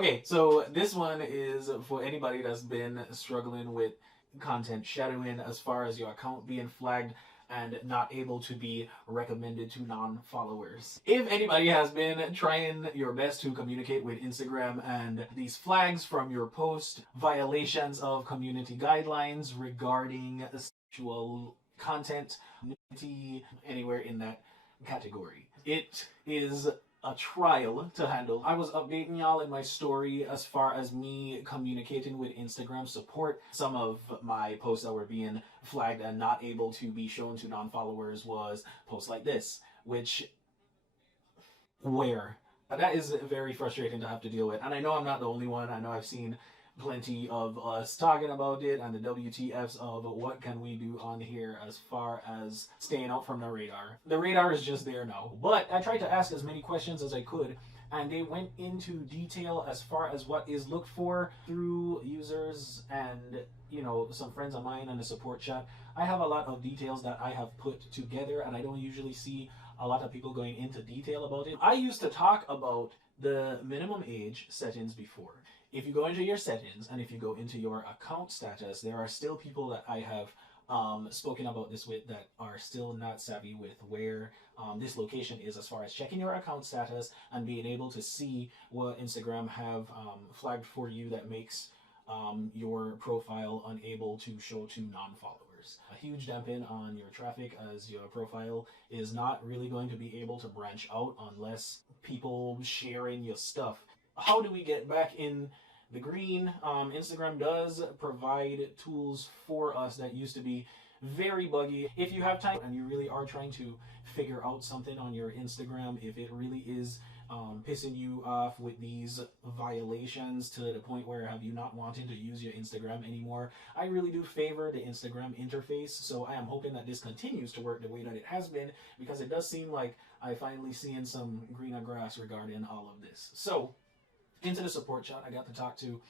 Okay, so this one is for anybody that's been struggling with content shadowing as far as your account being flagged and not able to be recommended to non-followers. If anybody has been trying your best to communicate with Instagram and these flags from your post, violations of community guidelines regarding sexual content, nudity, anywhere in that category, it is a trial to handle. I was updating y'all in my story as far as me communicating with Instagram support. Some of my posts that were being flagged and not able to be shown to non-followers was posts like this, which where that is very frustrating to have to deal with. And I know I'm not the only one. I know I've seen plenty of us talking about it and the WTFs of what can we do on here as far as staying out from the radar. The radar is just there now. But I tried to ask as many questions as I could, and they went into detail as far as what is looked for through users and, you know, some friends of mine in the support chat. I have a lot of details that I have put together, and I don't usually see a lot of people going into detail about it. I used to talk about the minimum age settings before. If you go into your settings and if you go into your account status, there are still people that I have spoken about this with that are still not savvy with where this location is as far as checking your account status and being able to see what Instagram have flagged for you that makes your profile unable to show to non-followers. A huge dampen on your traffic, as your profile is not really going to be able to branch out unless people sharing your stuff. How do we get back in the green? Instagram does provide tools for us that used to be very buggy. If you have time and you really are trying to figure out something on your Instagram, if it really is pissing you off with these violations to the point where have you not wanting to use your Instagram anymore, I really do favor the Instagram interface. So I am hoping that this continues to work the way that it has been, because it does seem like I finally seeing some greener grass regarding all of this. So into the support chat, I got to talk to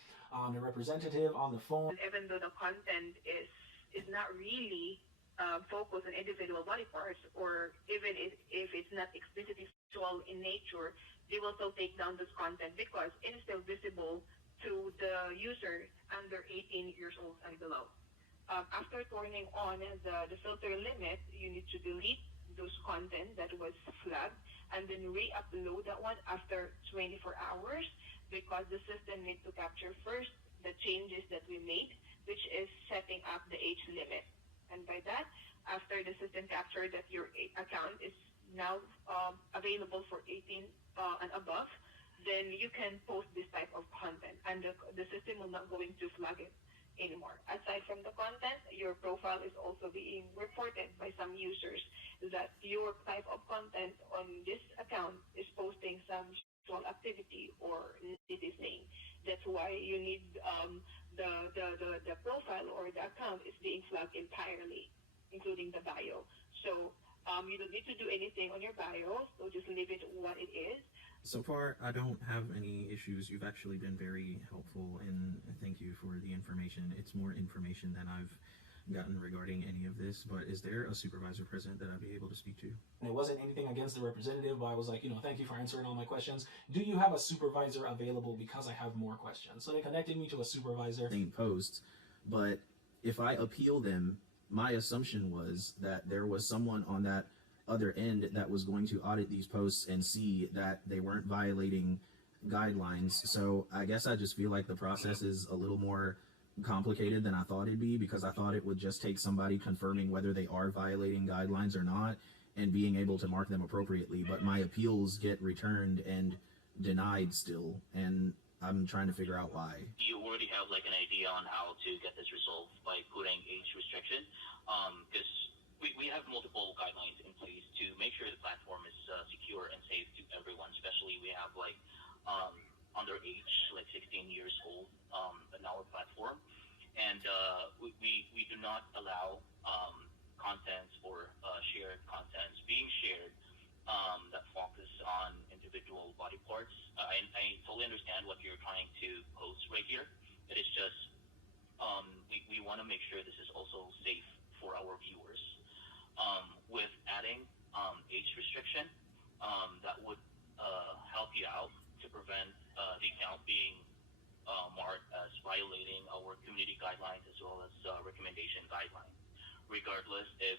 the representative on the phone. Even though the content is not really focused on individual body parts, or even if it's not explicitly sexual in nature, they will still take down this content because it is still visible to the user under 18 years old and below. After turning on the filter limit, you need to delete those content that was flagged and then re-upload that one after 24 hours, because the system needs to capture first the changes that we made, which is setting up the age limit. And by that, after the system captured that your account is now available for 18 and above, then you can post this type of content, and the system will not going to flag it anymore. Aside from the content, your profile is also being reported by some users that your type of content on this account is posting some sexual activity or nudity thing. That's why you need the profile or the account is being flagged entirely, including the bio. So you don't need to do anything on your bio, so just leave it what it is. So far, I don't have any issues. You've actually been very helpful, and thank you for the information. It's more information than I've gotten regarding any of this, but is there a supervisor present that I'd be able to speak to? It wasn't anything against the representative, but I was like, thank you for answering all my questions. Do you have a supervisor available, because I have more questions? So they connected me to a supervisor. Posts, but if I appeal them, my assumption was that there was someone on that other end that was going to audit these posts and see that they weren't violating guidelines. So I guess I just feel like the process is a little more complicated than I thought it'd be, because I thought it would just take somebody confirming whether they are violating guidelines or not and being able to mark them appropriately. But my appeals get returned and denied still, and I'm trying to figure out why. Do you already have like an idea on how to get this resolved by putting age restriction? Because we have multiple guidelines in place to make sure the platform is secure and safe to everyone, especially we have like underage, like 16 years old on our platform. And we do not allow contents or shared contents being shared that focus on individual body parts. I totally understand what you're trying to post right here. It is just we want to make sure this is also safe for our viewers. With adding age restriction, that would help you out to prevent the account being community guidelines as well as recommendation guidelines. Regardless if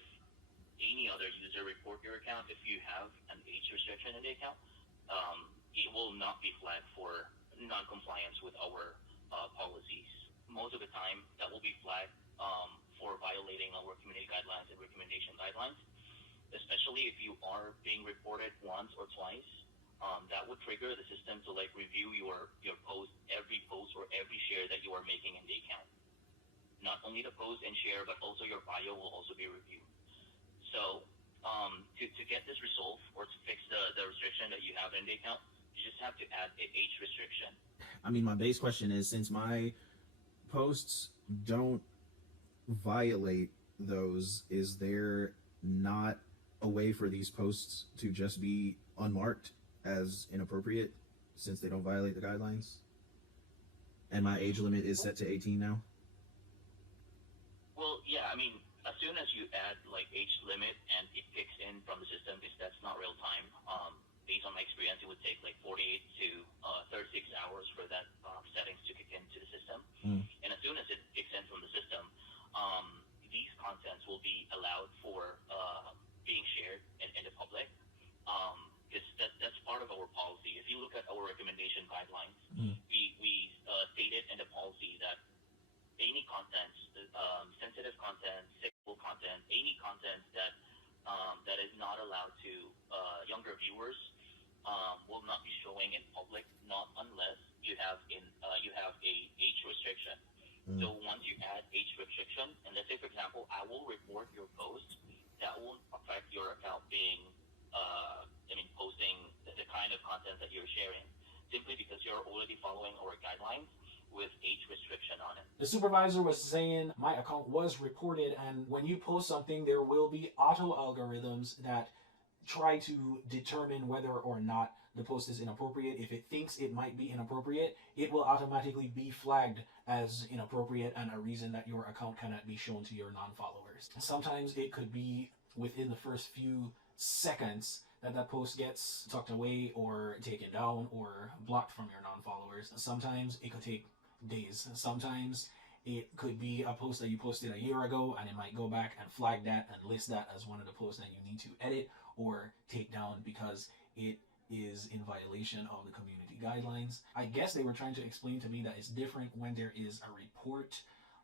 any other user report your account, if you have an age restriction in the account, it will not be flagged for non-compliance with our policies. Most of the time, that will be flagged for violating our community guidelines and recommendation guidelines, especially if you are being reported once or twice. That would trigger the system to like review your post, every post or every share that you are making in the account. Not only the post and share, but also your bio will also be reviewed. So to get this resolved or to fix the restriction that you have in the account, you just have to add an age restriction. I mean, my base question is, since my posts don't violate those, is there not a way for these posts to just be unmarked as inappropriate since they don't violate the guidelines? And my age limit is set to 18 now? Well, yeah, I mean, as soon as you add like age limit and it kicks in from the system, because that's not real time, based on my experience, it would take like 48 to 36 hours for that settings to kick into the system. And as soon as it kicks in from the system, these contents will be allowed for being shared in the public. Because that's part of our policy. If you look at our recommendation guidelines, we stated in the policy that any content, sensitive content, sexual content, any content that that is not allowed to younger viewers will not be showing in public, not unless you have a age restriction. So once you add age restriction, and let's say for example, I will report your post, that won't affect your account being posting the kind of content that you're sharing, simply because you're already following our guidelines with age restriction on it. The supervisor was saying my account was reported, and when you post something, there will be auto algorithms that try to determine whether or not the post is inappropriate. If it thinks it might be inappropriate, it will automatically be flagged as inappropriate and a reason that your account cannot be shown to your non-followers. Sometimes it could be within the first few seconds that post gets tucked away or taken down or blocked from your non-followers. Sometimes it could take days. Sometimes it could be a post that you posted a year ago and it might go back and flag that and list that as one of the posts that you need to edit or take down because it is in violation of the community guidelines. I guess they were trying to explain to me that it's different when there is a report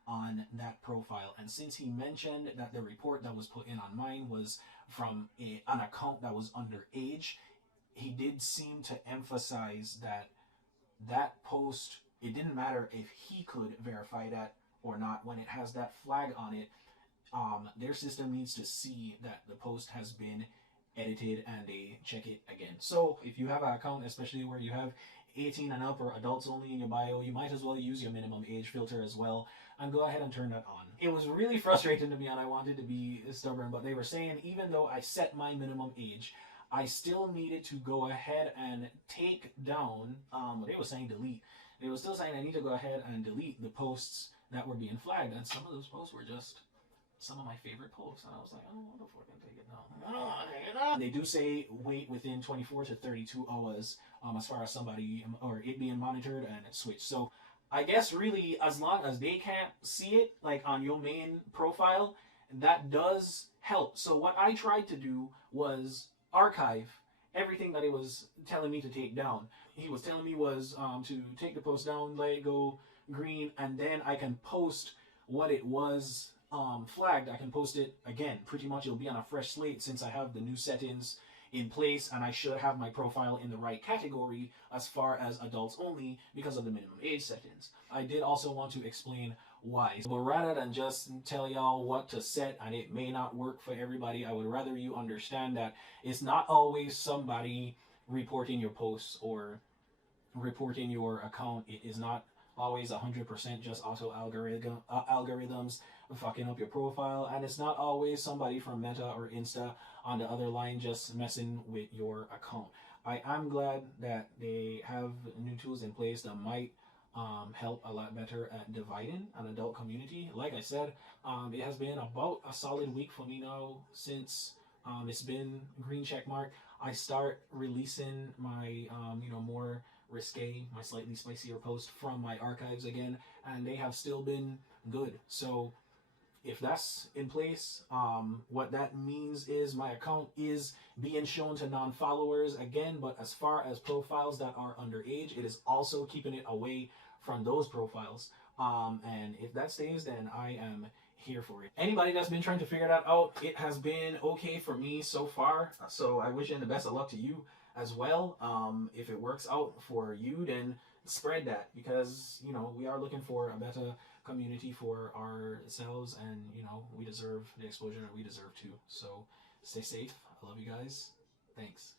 on that profile. And since he mentioned that the report that was put in on mine was from an account that was underage, he did seem to emphasize that that post, it didn't matter if he could verify that or not. When it has that flag on it, their system needs to see that the post has been edited and they check it again. So if you have an account, especially where you have 18 and up or adults only in your bio, you might as well use your minimum age filter as well and go ahead and turn that on. It was really frustrating to me and I wanted to be stubborn, but they were saying even though I set my minimum age, I still needed to go ahead and take down, they were saying delete. They were still saying I need to go ahead and delete the posts that were being flagged, and some of those posts were just some of my favorite posts, and I was like, I don't want to fucking take it down. I don't want to take it down. They do say wait within 24 to 32 hours as far as somebody or it being monitored and it switched. So I guess really as long as they can't see it like on your main profile, that does help. So what I tried to do was archive everything that it was telling me to take down. He was telling me was to take the post down, let it go green, and then I can post what it was flagged. I can post it again. Pretty much it'll be on a fresh slate since I have the new settings in place, and I should have my profile in the right category as far as adults only because of the minimum age settings. I did also want to explain why. But rather than just tell y'all what to set and it may not work for everybody, I would rather you understand that it's not always somebody reporting your posts or reporting your account. It is not always 100% just auto algorithms fucking up your profile, and it's not always somebody from Meta or Insta on the other line just messing with your account. I am glad that they have new tools in place that might help a lot better at dividing an adult community. Like I said, it has been about a solid week for me now since it's been green check mark. I start releasing my more risque, my slightly spicier post from my archives again, and they have still been good. So if that's in place, what that means is my account is being shown to non-followers again, but as far as profiles that are underage, it is also keeping it away from those profiles. And if that stays, then I am here for it. Anybody that's been trying to figure that out, it has been okay for me so far. So I wish the best of luck to you as well. If it works out for you, then spread that, because we are looking for a better community for ourselves, and we deserve the exposure that we deserve too. So stay safe. I love you guys. Thanks.